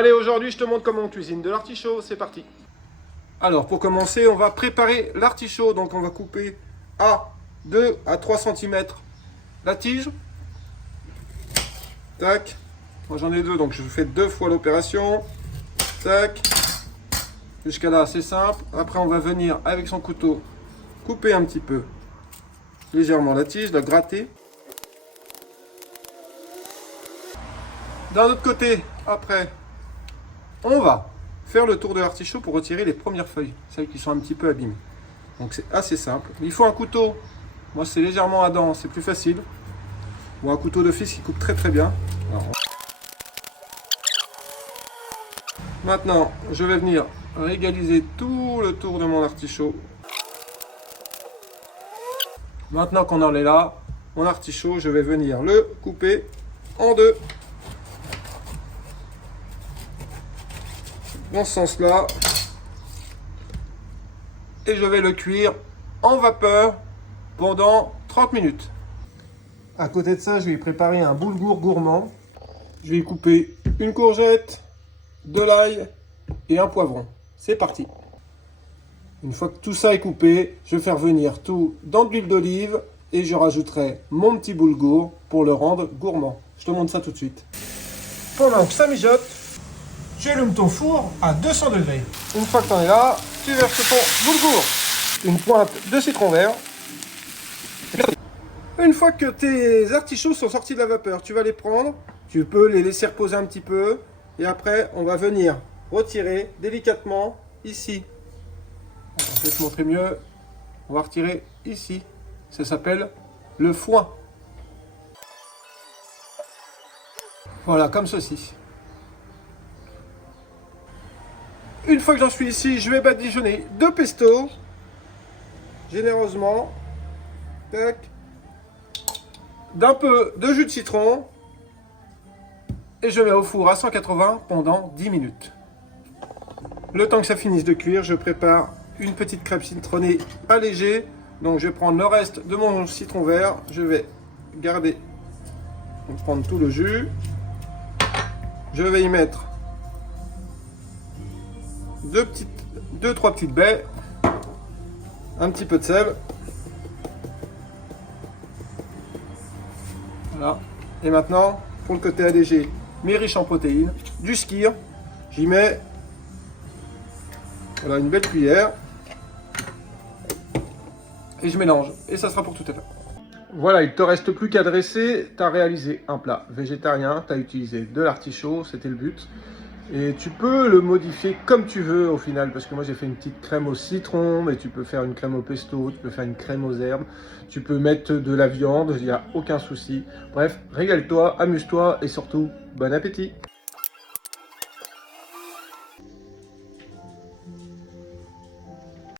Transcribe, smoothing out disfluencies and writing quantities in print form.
Allez, aujourd'hui, je te montre comment on cuisine de l'artichaut. C'est parti. Alors, pour commencer, on va préparer l'artichaut. Donc, on va couper à 2 à 3 cm la tige. Tac. Moi, j'en ai deux, donc je fais 2 fois l'opération. Tac. Jusqu'à là, c'est simple. Après, on va venir avec son couteau couper un petit peu légèrement la tige, la gratter. D'un autre côté, après, on va faire le tour de l'artichaut pour retirer les premières feuilles, celles qui sont un petit peu abîmées. Donc c'est assez simple. Il faut un couteau, moi c'est légèrement à dents, c'est plus facile. Ou un couteau d'office qui coupe très très bien. Alors, maintenant, je vais venir régaliser tout le tour de mon artichaut. Maintenant qu'on en est là, mon artichaut, je vais venir le couper en deux. Dans ce sens-là. Et je vais le cuire en vapeur pendant 30 minutes. À côté de ça, je vais y préparer un boulgour gourmand. Je vais y couper une courgette, de l'ail et un poivron. C'est parti. Une fois que tout ça est coupé, je vais faire venir tout dans de l'huile d'olive et je rajouterai mon petit boulgour pour le rendre gourmand. Je te montre ça tout de suite. Pendant que ça mijote, tu allumes ton four à 200 degrés. Une fois que tu en es là, tu verses ton boulgour. Une pointe de citron vert. Une fois que tes artichauts sont sortis de la vapeur, tu vas les prendre. Tu peux les laisser reposer un petit peu. Et après, on va venir retirer délicatement ici. Je vais te montrer mieux. On va retirer ici. Ça s'appelle le foin. Voilà, comme ceci. Une fois que j'en suis ici, je vais badigeonner 2 pestos. Généreusement. Tac. D'un peu de jus de citron. Et je mets au four à 180 pendant 10 minutes. Le temps que ça finisse de cuire, je prépare une petite crêpe citronnée allégée. Donc je vais prendre le reste de mon citron vert. Je vais garder, prendre tout le jus. Je vais y mettre 2-3 petites baies. Un petit peu de sel. Voilà. Et maintenant, pour le côté allégé, mais riche en protéines, du skyr. J'y mets voilà, une belle cuillère. Et je mélange. Et ça sera pour tout à l'heure. Voilà, il ne te reste plus qu'à dresser. Tu as réalisé un plat végétarien. Tu as utilisé de l'artichaut. C'était le but. Et tu peux le modifier comme tu veux au final. Parce que moi, j'ai fait une petite crème au citron. Mais tu peux faire une crème au pesto. Tu peux faire une crème aux herbes. Tu peux mettre de la viande. Il n'y a aucun souci. Bref, régale-toi, amuse-toi. Et surtout, bon appétit!